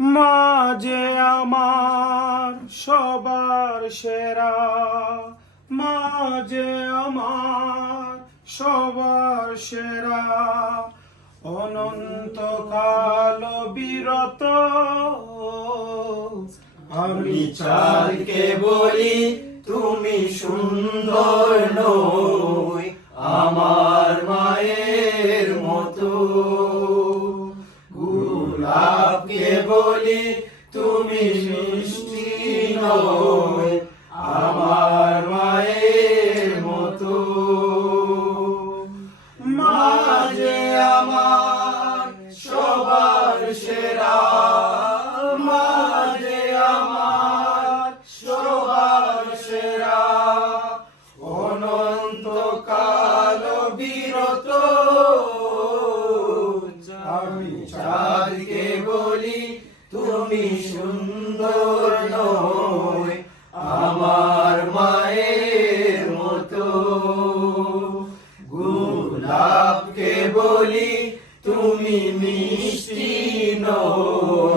মা যে আমার সবার সেরা, মা যে আমার সবার সেরা, অনন্তকাল বিরত আমি চাঁদকে বলি তুমি সুন্দর নই আমার মায়ের মতো, গোলাপকে বলি তুমি মিষ্টি নই আমার মায়ের মতো। মা যে আমার সবার সেরা, মা যে আমার সবার সেরা, অনন্তকাল বিরত আমি চাঁদকে বলি তুমি সুন্দর নই আমার মায়ের মতো, গোলাপকে বলি তুমি মিষ্টি নই